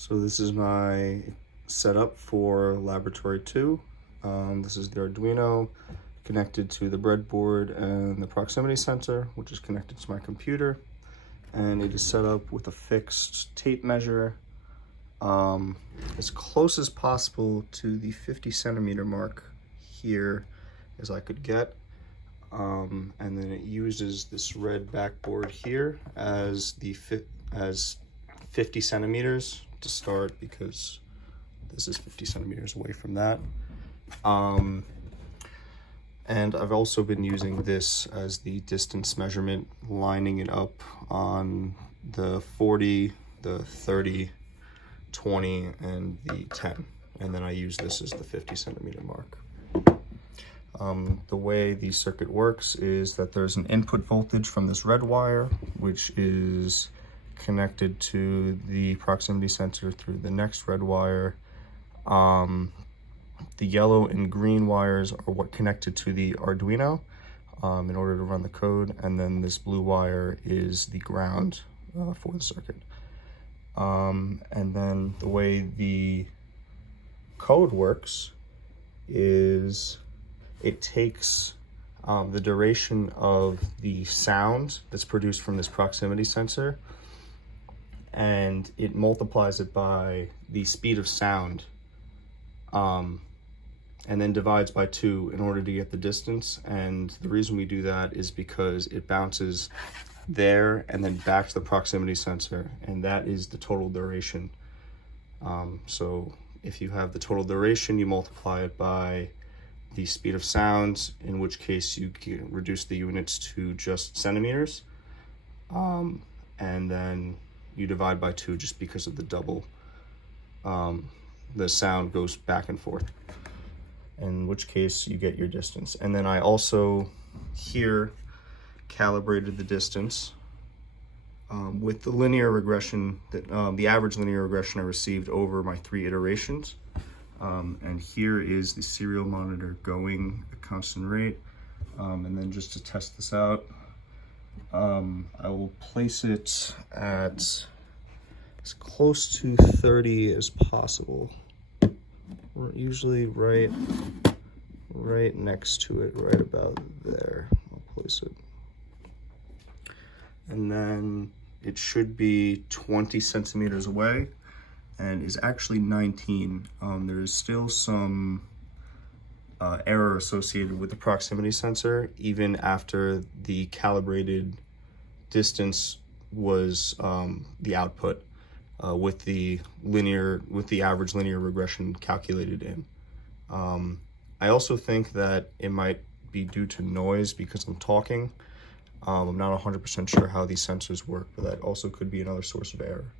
So this is my setup for Laboratory 2. This is the Arduino connected to the breadboard and the proximity sensor, which is connected to my computer. And it is set up with a fixed tape measure as close as possible to the 50 centimeter mark here as I could get. And then it uses this red backboard here as 50 centimeters to start, because this is 50 centimeters away from that. And I've also been using this as the distance measurement, lining it up on the 40, the 30, 20, and the 10. And then I use this as the 50 centimeter mark. The way the circuit works is that there's an input voltage from this red wire, which is connected to the proximity sensor through the next red wire. The yellow and green wires are what connected to the Arduino in order to run the code, and then this blue wire is the ground for the circuit. And then the way the code works is it takes the duration of the sound that's produced from this proximity sensor, and it multiplies it by the speed of sound, and then divides by 2 in order to get the distance. And the reason we do that is because it bounces there and then back to the proximity sensor, and that is the total duration. So if you have the total duration, you multiply it by the speed of sound, in which case you can reduce the units to just centimeters, and then you divide by 2 just because of the double. The sound goes back and forth, in which case you get your distance. And then I also here calibrated the distance with the linear regression, that the average linear regression I received over my 3 iterations. And here is the serial monitor going at constant rate. And then just to test this out, I will place it at as close to 30 as possible. Usually right next to it, right about there. I'll place it. And then it should be 20 centimeters away, and is actually 19. There is still some error associated with the proximity sensor, even after the calibrated distance was the output with the average linear regression calculated in. I also think that it might be due to noise because I'm talking. I'm not 100% sure how these sensors work, but that also could be another source of error.